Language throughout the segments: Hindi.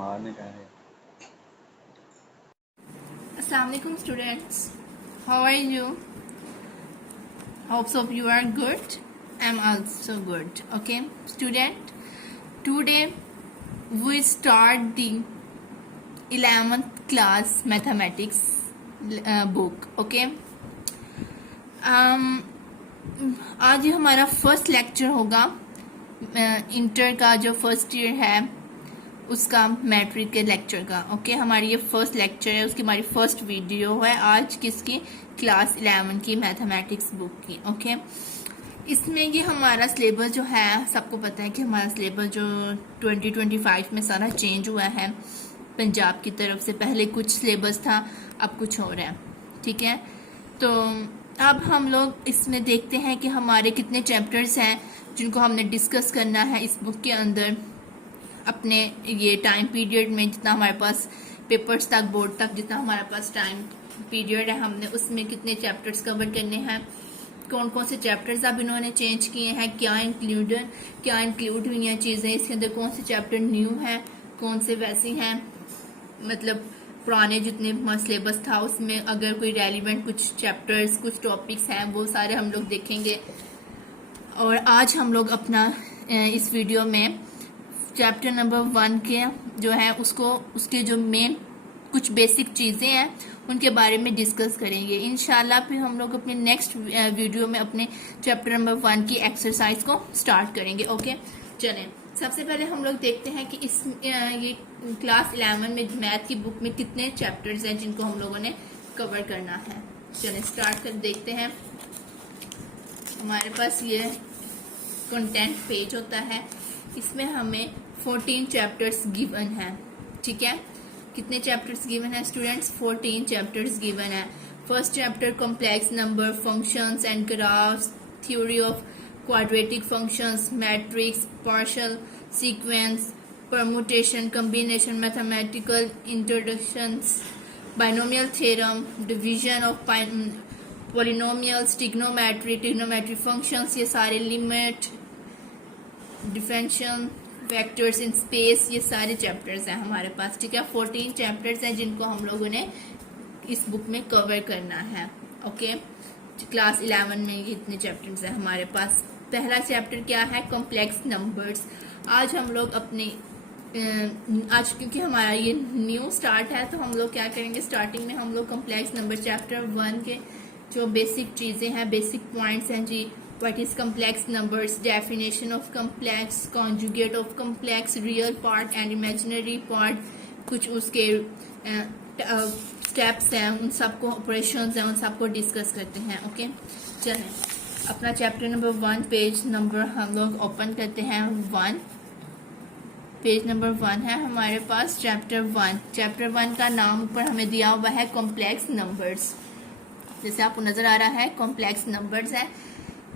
मारने का है। Assalamualaikum students, how are you? Hopes of you are good. I'm also good. Okay, student, today we start the 11th class mathematics book. Okay, आज हमारा फर्स्ट लेक्चर होगा इंटर का जो फर्स्ट ईयर है उसका मैट्रिक के लेक्चर का। ओके, हमारी ये फर्स्ट लेक्चर है, उसकी हमारी फर्स्ट वीडियो है आज किसकी, क्लास 11 की मैथमेटिक्स बुक की। ओके, इसमें ये हमारा सिलेबस जो है, सबको पता है कि हमारा सिलेबस जो 2025 में सारा चेंज हुआ है पंजाब की तरफ से। पहले कुछ सिलेबस था, अब कुछ हो रहा है। ठीक है, तो अब हम लोग इसमें देखते हैं कि हमारे कितने चैप्टर्स हैं जिनको हमने डिस्कस करना है इस बुक के अंदर अपने ये टाइम पीरियड में। जितना हमारे पास पेपर्स तक, बोर्ड तक जितना हमारे पास टाइम पीरियड है, हमने उसमें कितने चैप्टर्स कवर करने हैं, कौन कौन से चैप्टर्स अब इन्होंने चेंज किए हैं, क्या इंक्लूड हुई हैं चीज़ें इसके अंदर, कौन से चैप्टर न्यू हैं, कौन से वैसे हैं, मतलब पुराने जितने सिलेबस था उसमें अगर कोई रेलिवेंट कुछ चैप्टर्स, कुछ टॉपिक्स हैं, वो सारे हम लोग देखेंगे। और आज हम लोग अपना इस वीडियो में चैप्टर नंबर 1 के जो है उसके जो मेन कुछ बेसिक चीज़ें हैं उनके बारे में डिस्कस करेंगे इंशाल्लाह। फिर हम लोग अपने नेक्स्ट वीडियो में अपने चैप्टर नंबर 1 की एक्सरसाइज को स्टार्ट करेंगे। ओके, चलें, सबसे पहले हम लोग देखते हैं कि ये क्लास 11 में मैथ की बुक में कितने चैप्टर्स हैं जिनको हम लोगों ने कवर करना है। चलें स्टार्ट कर देखते हैं। हमारे पास ये कंटेंट पेज होता है, इसमें हमें 14 चैप्टर्स गिवन है। ठीक है, कितने चैप्टर्स गिवन है स्टूडेंट्स? 14 चैप्टर्स गिवन है। First chapter complex number, functions and graphs, theory of quadratic functions, matrix, partial sequence, permutation, combination, mathematical introductions, binomial theorem, division of polynomials, trigonometry functions, ये सारे limit, differential, vectors in space, ये सारे चैप्टर्स हैं हमारे पास। ठीक है, 14 चैप्टर्स हैं जिनको हम लोगों ने इस बुक में कवर करना है। ओके, क्लास 11 में ये इतने चैप्टर्स हैं हमारे पास। पहला चैप्टर क्या है? Complex numbers. आज हम लोग अपने आज क्योंकि हमारा ये न्यू स्टार्ट है तो हम लोग क्या करेंगे, स्टार्टिंग में हम लोग कॉम्प्लेक्स नंबर चैप्टर 1 के जो बेसिक चीज़ें हैं, बेसिक पॉइंट्स हैं जी। What is complex numbers? Definition of complex, conjugate of complex, real part and imaginary part, कुछ उसके स्टेप्स हैं, उन सबको ऑपरेशंस हैं, उन सबको डिस्कस करते हैं। ओके, चलें अपना चैप्टर नंबर 1 पेज नंबर हम लोग ओपन करते हैं। 1 पेज नंबर 1 है हमारे पास चैप्टर 1। चैप्टर 1 का नाम ऊपर हमें दिया हुआ है कॉम्प्लेक्स नंबर्स, जैसे आपको नजर आ रहा है कॉम्प्लेक्स नंबर्स है।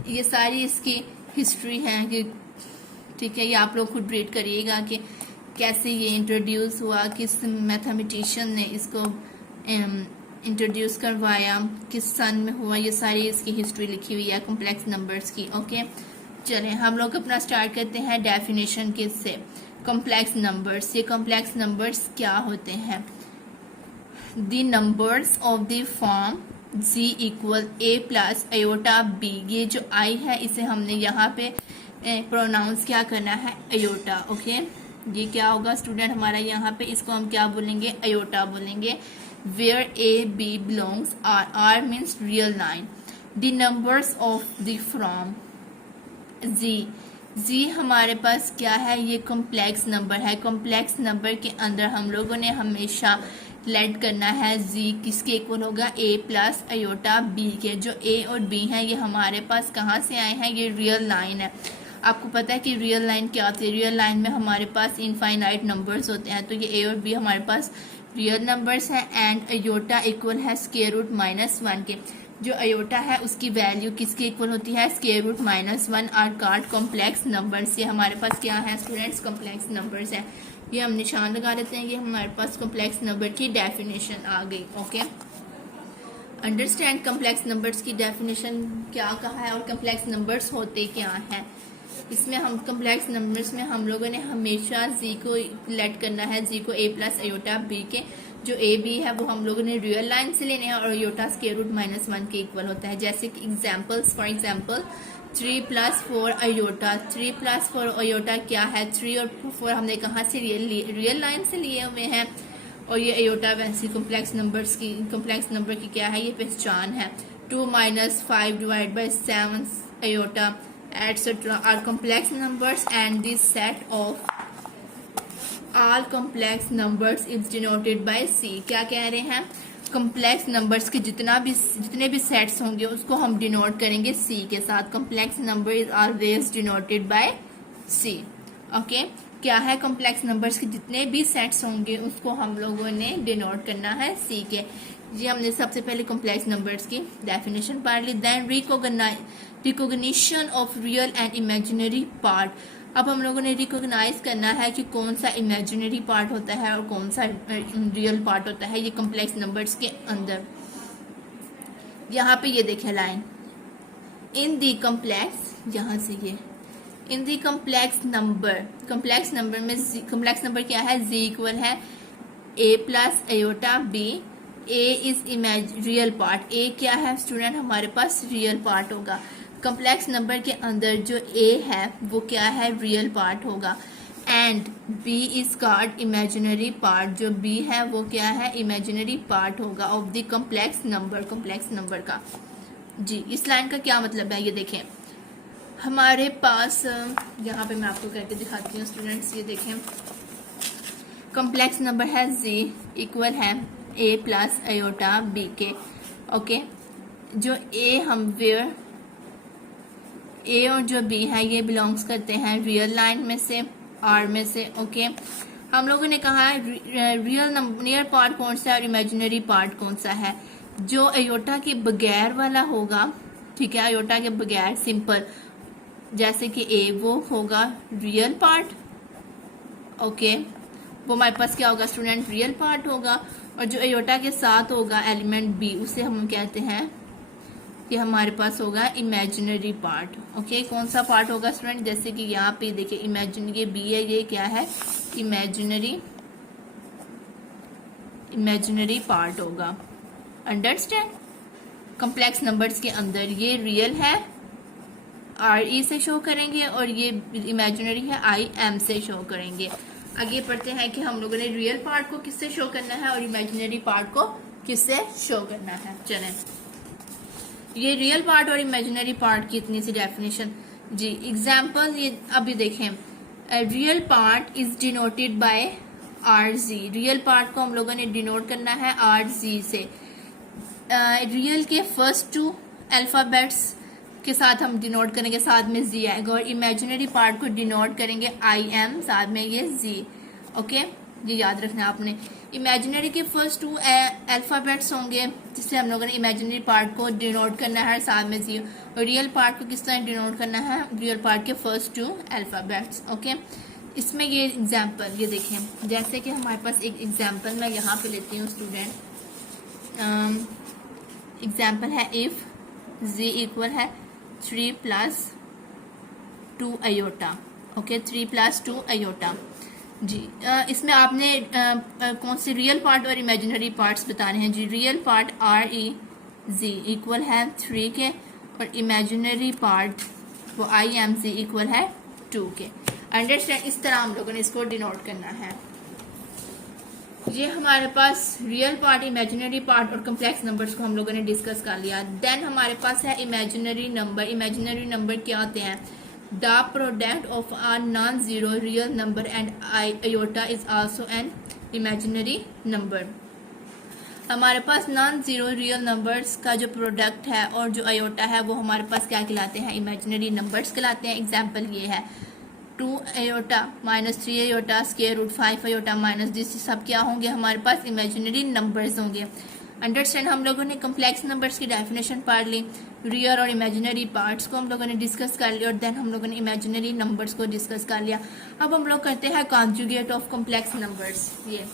ये सारी इसकी हिस्ट्री है कि ठीक है, ये आप लोग खुद रीड करिएगा कि कैसे ये इंट्रोड्यूस हुआ, किस मैथमेटिशियन ने इसको इंट्रोड्यूस करवाया, किस सन में हुआ, ये सारी इसकी हिस्ट्री लिखी हुई है कॉम्प्लेक्स नंबर्स की। ओके, चलें हम लोग अपना स्टार्ट करते हैं डेफिनेशन के से। कॉम्प्लेक्स नंबर्स, ये कॉम्प्लेक्स नंबर्स क्या होते हैं? The numbers of the form z equal a plus iota b। ये जो i है इसे हमने यहाँ पे प्रोनाउंस क्या करना है? अयोटा। ओके, ये क्या होगा स्टूडेंट हमारा यहाँ पे, इसको हम क्या बोलेंगे? अयोटा बोलेंगे। Where a b belongs r means real line. The numbers of the from z हमारे पास क्या है? ये कॉम्प्लेक्स नंबर है। कॉम्प्लेक्स नंबर के अंदर हम लोगों ने हमेशा लेट करना है z किसके इक्वल होगा? a प्लस अयोटा b के। जो a और b हैं ये हमारे पास कहाँ से आए हैं? ये रियल लाइन है। आपको पता है कि रियल लाइन क्या होती है? रियल लाइन में हमारे पास इनफाइनाइट नंबर्स होते हैं, तो ये a और b हमारे पास रियल नंबर्स हैं। एंड अयोटा इक्वल है स्क्वायर रूट -1 के। जो अयोटा है उसकी वैल्यू किसके इक्वल होती है? Square root -1 are called complex numbers. ये हमारे पास क्या है स्टूडेंट्स? कॉम्प्लेक्स नंबर्स है। ये हम निशान लगा देते हैं कि हमारे पास कॉम्प्लेक्स नंबर की डेफिनेशन आ गई। ओके, अंडरस्टैंड कॉम्प्लेक्स नंबर्स की डेफिनेशन क्या कहा है और कॉम्प्लेक्स नंबर्स होते क्या हैं। इसमें हम कम्प्लेक्स नंबर्स में हम लोगों ने हमेशा जी को लेट करना है, जी को a प्लस अयोटा बी के, जो a b है वो हम लोगों ने रियल लाइन से लेने हैं और अयोटा स्क्वायर रूट -1 के इक्वल होता है। जैसे कि examples, for example 3 + 4 iota, 3 + 4 iota क्या है, 3 और 4 हमने कहाँ से रियल लाइन से लिए हुए हैं, और ये अयोटा वैसे कम्प्लेक्स नंबर की क्या है, ये पहचान है। 2 - 5 / 7 aorta etc. are complex numbers and this set of all complex numbers is denoted by C। क्या कह रहे हैं, कम्प्लेक्स नंबर्स के जितने भी सेट्स होंगे उसको हम डिनोट करेंगे C के साथ। Complex number is always denoted by C। Okay, क्या है, कम्प्लेक्स नंबर्स के जितने भी सेट्स होंगे उसको हम लोगों ने डिनोट करना है C के। जी हमने सबसे पहले कम्प्लेक्स नंबर्स की डेफिनेशन पढ़ ली। Then recognition of real and imaginary part. अब हम लोगों ने रिकॉग्नाइज करना है कि कौन सा इमेजिनरी पार्ट होता है और कौन सा रियल पार्ट होता है ये कम्प्लेक्स नंबर्स के अंदर। यहाँ पे ये देखें लाइन, इन दी कम्प्लेक्स, यहाँ से ये इन दी कम्प्लेक्स नंबर में कम्प्लेक्स नंबर क्या है, z इक्वल है a plus iota b। a is real part, a क्या है स्टूडेंट, हमारे पास रियल पार्ट होगा। कम्प्लेक्स नंबर के अंदर जो a है वो क्या है, रियल पार्ट होगा। And b is called imaginary part, जो b है वो क्या है, इमेजिनरी पार्ट होगा ऑफ द कम्प्लेक्स नंबर का। जी इस लाइन का क्या मतलब है, ये देखें हमारे पास, यहाँ पे मैं आपको करके दिखाती हूँ स्टूडेंट्स, ये देखें कम्प्लेक्स नंबर है z इक्वल है a प्लस अयोटा b के। ओके, जो a हम वेयर a और जो b है ये बिलोंग्स करते हैं रियल लाइन में से, r में से। ओके, हम लोगों ने कहा रियल पार्ट कौन सा है और इमेजिनरी पार्ट कौन सा है। जो अयोटा के बगैर वाला होगा, ठीक है, अयोटा के बगैर सिंपल, जैसे कि a वो होगा रियल पार्ट। ओके, वो हमारे पास क्या होगा स्टूडेंट, रियल पार्ट होगा। और जो अयोटा के साथ होगा एलिमेंट b, उसे हम कहते हैं कि हमारे पास होगा इमेजिनरी पार्ट। ओके, कौन सा पार्ट होगा स्टूडेंट, जैसे कि यहाँ पे देखिए इमेजिनरी b है, ये क्या है, इमेजिनरी पार्ट होगा। अंडरस्टैंड, कम्प्लेक्स नंबर्स के अंदर ये रियल है RE से शो करेंगे और ये इमेजिनरी है IM से शो करेंगे। आगे पढ़ते हैं कि हम लोगों ने रियल पार्ट को किससे शो करना है और इमेजिनरी पार्ट को किससे शो करना है। चलें, ये रियल पार्ट और इमेजिनरी पार्ट की इतनी सी डेफिनेशन। जी एग्जाम्पल ये अभी देखें, real part is denoted by RG। Real part को हम लोगों ने डिनोट करना है RG से। रियल के फर्स्ट 2 अल्फाबेट्स के साथ हम डिनोट करेंगे, साथ में Z आएगा, और इमेजिनरी पार्ट को डिनोट करेंगे IM, साथ में ये Z। ओके, ये याद रखना आपने। इमेजिनरी के फर्स्ट 2 अल्फाबेट्स होंगे जिससे हम लोगों ने इमेजिनरी पार्ट को डिनोट करना है, साथ में Z। और रियल पार्ट को किस तरह डिनोट करना है, रियल पार्ट के फर्स्ट 2 अल्फाबेट्स। ओके, इसमें ये एग्जाम्पल, ये देखें, जैसे कि हमारे पास एक एग्जाम्पल मैं यहाँ पे लेती हूँ स्टूडेंट। एग्जाम्पल है इफ Z इक्वल है 3 + 2 अयोटा। Okay, 3 + 2 aorta. जी इसमें आपने कौन से रियल पार्ट और इमेजिनरी पार्ट्स बताने हैं। जी रियल पार्ट REZ इक्वल है 3 के, और इमेजिनरी पार्ट वो IMZ इक्वल है 2 के। अंडरस्टैंड, इस तरह हम लोगों ने इसको डिनोट करना है। ये हमारे पास रियल पार्ट, इमेजिनरी पार्ट और कम्प्लेक्स नंबर्स को हम लोगों ने डिस्कस कर लिया। देन हमारे पास है इमेजिनरी नंबर। इमेजिनरी नंबर क्या होते हैं, the product of a non zero real number and iota is also an imaginary number. हमारे पास नॉन जीरो रियल नंबर्स का जो प्रोडक्ट है और जो अयोटा है वो हमारे पास क्या कहलाते हैं, इमेजिनरी नंबर्स कहलाते हैं। एग्जाम्पल ये है 2 iota -3 iota square root 5 iota minus this सब क्या होंगे, हमारे पास इमेजिनरी नंबर्स होंगे। अंडरस्टैंड, हम लोगों ने कम्प्लेक्स नंबर्स की डेफिनेशन पढ़ ली, रियल और इमेजिनरी पार्ट्स को हम लोगों ने डिस्कस कर लिया, और देन हम लोगों ने इमेजिनरी नंबर्स को डिस्कस कर लिया। अब हम लोग करते हैं कॉन्जुगेट ऑफ कम्प्लेक्स नंबर्स। ये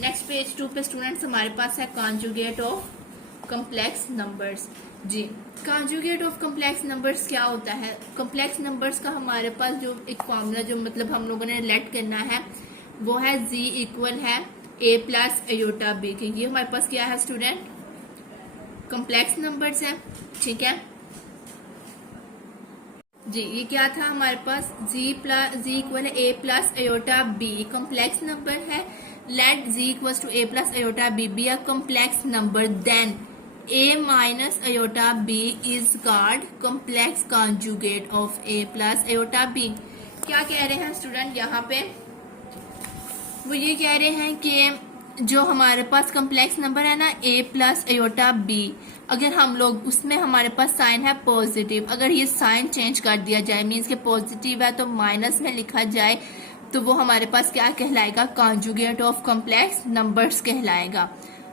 नेक्स्ट पेज 2 पे स्टूडेंट्स हमारे पास है कॉन्जुगेट ऑफ कम्प्लेक्स नंबर्स। जी, कॉन्जुगेट ऑफ कॉम्प्लेक्स नंबर्स क्या होता है? कॉम्प्लेक्स नंबर्स का हमारे पास जो एक फॉर्मूला जो मतलब हम लोगों ने लेट करना है वो है z इक्वल है a प्लस अयोटा b के। ये हमारे पास क्या है स्टूडेंट? कॉम्प्लेक्स नंबर्स है, ठीक है जी। ये क्या था हमारे पास? z इक्वल है a plus iota b, complex number है। Let z equals to a plus iota b be a complex number, then a minus iota b is called complex conjugate of a plus iota b। क्या कह रहे हैं स्टूडेंट यहाँ पे? वो ये कह रहे हैं कि जो हमारे पास कॉम्प्लेक्स नंबर है ना a प्लस अयोटा b, अगर हम लोग उसमें हमारे पास साइन है पॉजिटिव, अगर ये साइन चेंज कर दिया जाए मीन्स के पॉजिटिव है तो माइनस में लिखा जाए तो वो हमारे पास क्या कहलाएगा? कॉन्जुगेट ऑफ कॉम्प्लेक्स नंबर्स कहलाएगा।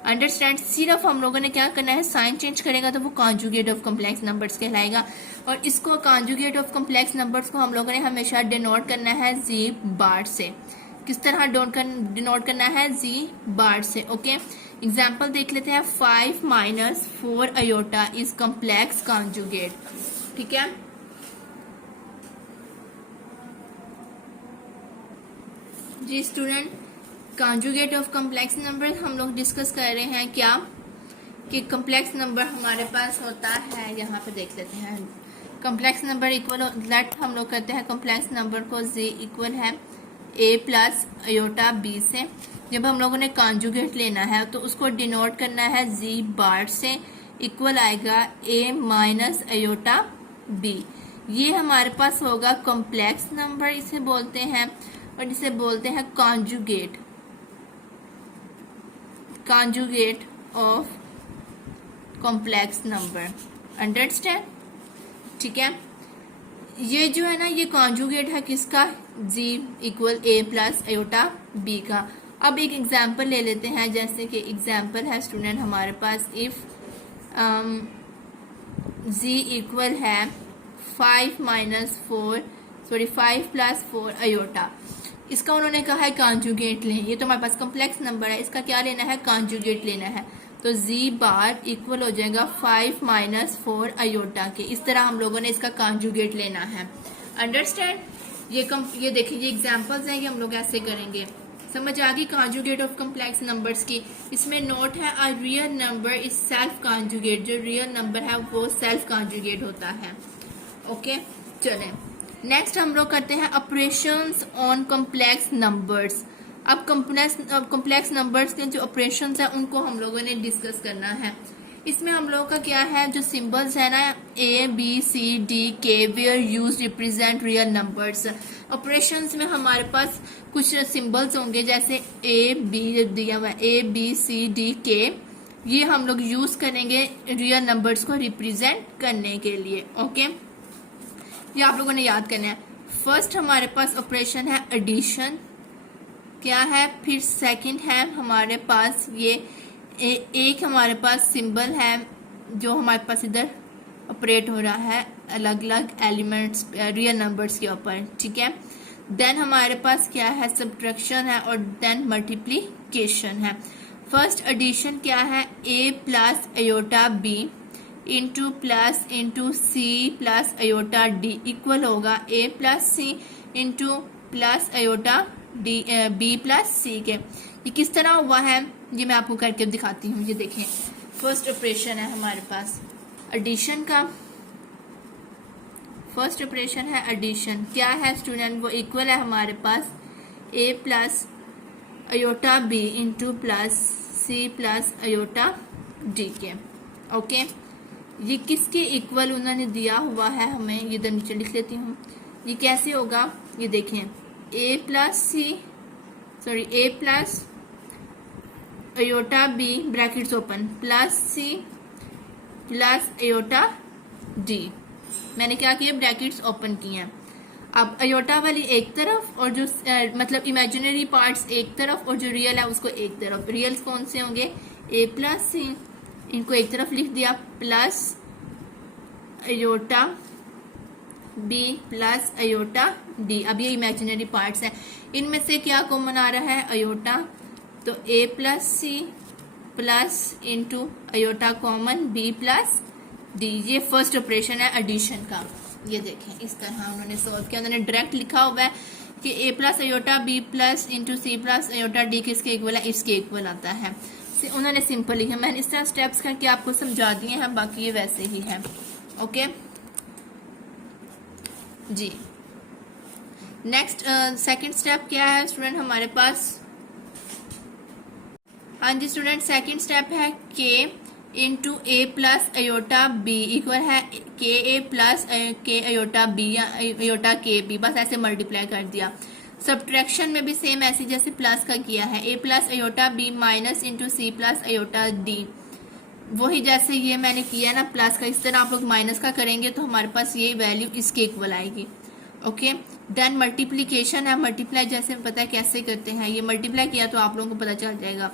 अंडरस्टैंड? सिर्फ हम लोगों ने क्या करना है, साइन चेंज करेगा तो वो कॉन्जुगेट ऑफ कॉम्प्लेक्स नंबर्स कहलाएगा। और इसको कॉन्जुगेट ऑफ कॉम्प्लेक्स नंबर्स को हम लोगों ने हमेशा डिनोट करना है जी बार से। किस तरह डिनोट करना है? जी बार से। ओके, एग्जाम्पल देख लेते हैं। 5 minus 4 iota is complex conjugate, ठीक है। जी student, conjugate of complex number हम लोग डिस्कस कर रहे हैं क्या कि कॉम्प्लेक्स नंबर हमारे पास होता है, यहाँ पे देख लेते हैं। कॉम्प्लेक्स नंबर इक्वल लेट हम लोग करते हैं कॉम्प्लेक्स नंबर को z इक्वल है a प्लस अयोटा b से। जब हम लोगों ने कॉन्जुगेट लेना है तो उसको डिनोट करना है z बार से, इक्वल आएगा a माइनस अयोटा b। ये हमारे पास होगा कॉम्प्लेक्स नंबर, इसे बोलते हैं, और इसे बोलते हैं conjugate of complex number. Understand? ठीक है, ये जो है ना ये कॉन्जुगेट है किसका? z equal a plus iota b का। अब एक एग्जाम्पल ले लेते हैं, जैसे कि एग्जाम्पल है स्टूडेंट हमारे पास, इफ z इक्वल है 5 प्लस 4 अयोटा। इसका उन्होंने कहा है कॉन्जुगेट लें। ये तो हमारे पास कॉम्प्लेक्स नंबर है, इसका क्या लेना है? कॉन्जुगेट लेना है। तो z बार इक्वल हो जाएगा 5 माइनस 4 अयोटा के। इस तरह हम लोगों ने इसका कॉन्जुगेट लेना है। अंडरस्टैंड? ये देखिए, ये एग्जांपल्स हैं, ये हम लोग ऐसे करेंगे। समझ आ गई कॉन्जुगेट ऑफ कॉम्प्लेक्स नंबर्स की। इसमें नोट है a real number is self conjugate. जो रियल नंबर है वो सेल्फ कॉन्जुगेट होता है। ओके, चलें नेक्स्ट हम लोग करते हैं ऑपरेशंस ऑन कॉम्प्लेक्स नंबर्स। अब कॉम्प्लेक्स नंबर्स के जो ऑपरेशंस है उनको हम लोगों ने डिस्कस करना है। इसमें हम लोगों का क्या है, जो सिंबल्स है ना A B C D K where use represent real numbers. Operations में हमारे पास कुछ सिंबल्स होंगे, जैसे A B दिया हुआ A B C D K, ये हम लोग यूज करेंगे रियल नंबर्स को रिप्रेजेंट करने के लिए। ओके, ये आप लोगों ने याद करना है। फर्स्ट हमारे पास ऑपरेशन है एडिशन, क्या है, फिर सेकंड है हमारे पास ये एक हमारे पास सिंबल है जो हमारे पास इधर ऑपरेट हो रहा है अलग अलग एलिमेंट्स रियल नंबर्स के ऊपर, ठीक है। देन हमारे पास क्या है, सब्ट्रैक्शन है, और देन मल्टीप्लिकेशन है। फर्स्ट एडिशन क्या है, a plus iota b into plus into c plus iota d equal होगा a plus c into plus iota d b plus c के। ये किस तरह हुआ है ये मैं आपको करके दिखाती हूँ। ये देखें, फर्स्ट ऑपरेशन है हमारे पास एडिशन का। फर्स्ट ऑपरेशन है एडिशन, क्या है स्टूडेंट, वो इक्वल है हमारे पास a plus iota b into plus C plus iota D के। ओके, ये किसके इक्वल उन्होंने दिया हुआ है हमें, ये इधर नीचे लिख लेती हूँ। ये कैसे होगा, ये देखें, a plus iota b brackets open plus c plus iota d। मैंने क्या किया, ब्रैकेट्स ओपन किए हैं। अब अयोटा वाली एक तरफ और जो मतलब इमेजिनरी पार्ट्स एक तरफ और जो रियल है उसको एक तरफ। रियल्स कौन से होंगे, a प्लस c, इनको एक तरफ लिख दिया, plus iota b plus iota d। अब ये इमेजिनरी पार्ट्स हैं, इनमें से क्या कॉमन आ रहा है, अयोटा, तो a plus C plus into iota common b plus D. ये फर्स्ट ऑपरेशन है एडिशन का। ये देखें इस तरह उन्होंने सॉल्व किया। उन्होंने डायरेक्ट लिखा हुआ है कि a plus iota b plus into c plus iota d किसके इक्वल है, इसके इक्वल आता है। उन्होंने सिंपल लिखा, मैंने इस तरह स्टेप्स करके आपको समझा दिए हैं, बाकी ये वैसे ही है। ओके जी। नेक्स्ट सेकंड स्टेप क्या है स्टूडेंट हमारे पास? हाँ जी स्टूडेंट, सेकंड स्टेप है के इंटू ए प्लस अयोटा बी इक्वल है के ए प्लस के अयोटा बी या अयोटा के बी, बस ऐसे मल्टीप्लाई कर दिया। सब्ट्रैक्शन में भी सेम ऐसे जैसे प्लस का किया है, a plus iota b minus into c plus iota d, वही जैसे ये मैंने किया ना प्लस का, इस तरह आप लोग माइनस का करेंगे तो हमारे पास ये वैल्यू इसके इक्वल आएगी। ओके, देन मल्टीप्लीकेशन है, मल्टीप्लाई जैसे पता है कैसे करते हैं, ये मल्टीप्लाई किया तो आप लोगों को पता चल जाएगा।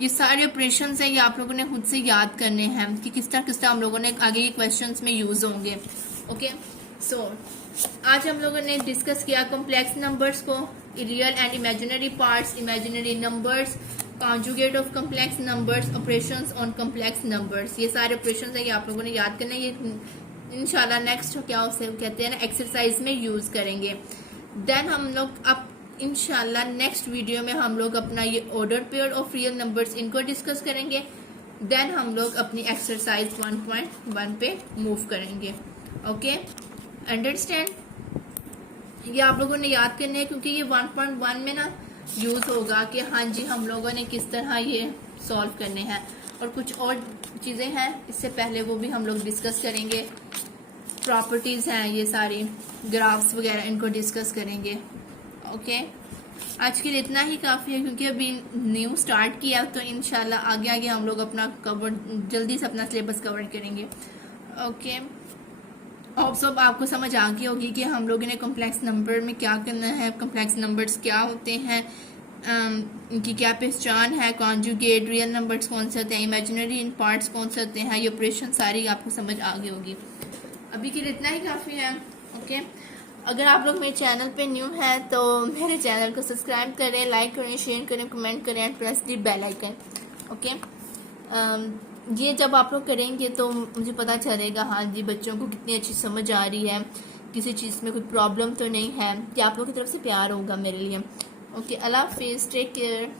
ये सारे ऑपरेशंस हैं, ये आप लोगों ने खुद से याद करने हैं कि किस तरह हम लोगों ने आगे ये क्वेश्चंस में यूज होंगे। ओके सो आज हम लोगों ने डिस्कस किया कॉम्प्लेक्स नंबर्स को, real and imaginary parts, imaginary numbers, conjugate of complex numbers, operations on complex numbers. ये सारे ऑपरेशंस हैं, ये आप लोगों ने याद करना है। ये इंशाल्लाह नेक्स्ट क्या उसे कहते हैं ना एक्सरसाइज में यूज करेंगे। देन हम लोग अब इंशाल्लाह नेक्स्ट वीडियो में हम लोग अपना ये order pair of real numbers इनको डिस्कस करेंगे। देन हम लोग अपनी एक्सरसाइज 1.1 पे मूव करेंगे। Okay understand? ये आप लोगों ने याद करना है क्योंकि ये 1.1 में ना यूज होगा कि हाँ जी हम लोगों ने किस तरह ये सॉल्व करने हैं, और कुछ और चीजें हैं इससे पहले वो भी हम लोग डिस्कस करेंगे। प्रॉपर्टीज हैं ये सारी, ग्राफ्स वगैरह इनको डिस्कस करेंगे। ओके आज के लिए इतना ही काफी है क्योंकि अभी न्यू स्टार्ट किया, तो इंशाल्लाह आगे आगे हम लोग अपना कवर जल्दी से अपना सिलेबस कवर करेंगे। ओके और सब आपको समझ आ गई होगी कि हम लोगों ने कॉम्प्लेक्स नंबर में क्या करना है, कॉम्प्लेक्स नंबर्स क्या होते हैं, इनकी क्या पहचान है, कॉन्जुगेट रियल नंबर्स कौन से होते हैं, इमेजिनरी इन पार्ट्स कौन से होते हैं, ये ऑपरेशन सारी आपको समझ आ गई होगी। अभी के लिए इतना ही काफ़ी है। ओके अगर आप लोग मेरे चैनल पे न्यू हैं तो मेरे चैनल को सब्सक्राइब करें, लाइक करें, शेयर करें, कमेंट करें and press the bell icon. Okay ये जब आप लोग करेंगे तो मुझे पता चलेगा हाँ जी बच्चों को कितनी अच्छी समझ आ रही है, किसी चीज़ में कोई प्रॉब्लम तो नहीं है, कि आप लोगों की तरफ से प्यार होगा मेरे लिए। ओके अल्लाह हाफिज़, टेक केयर।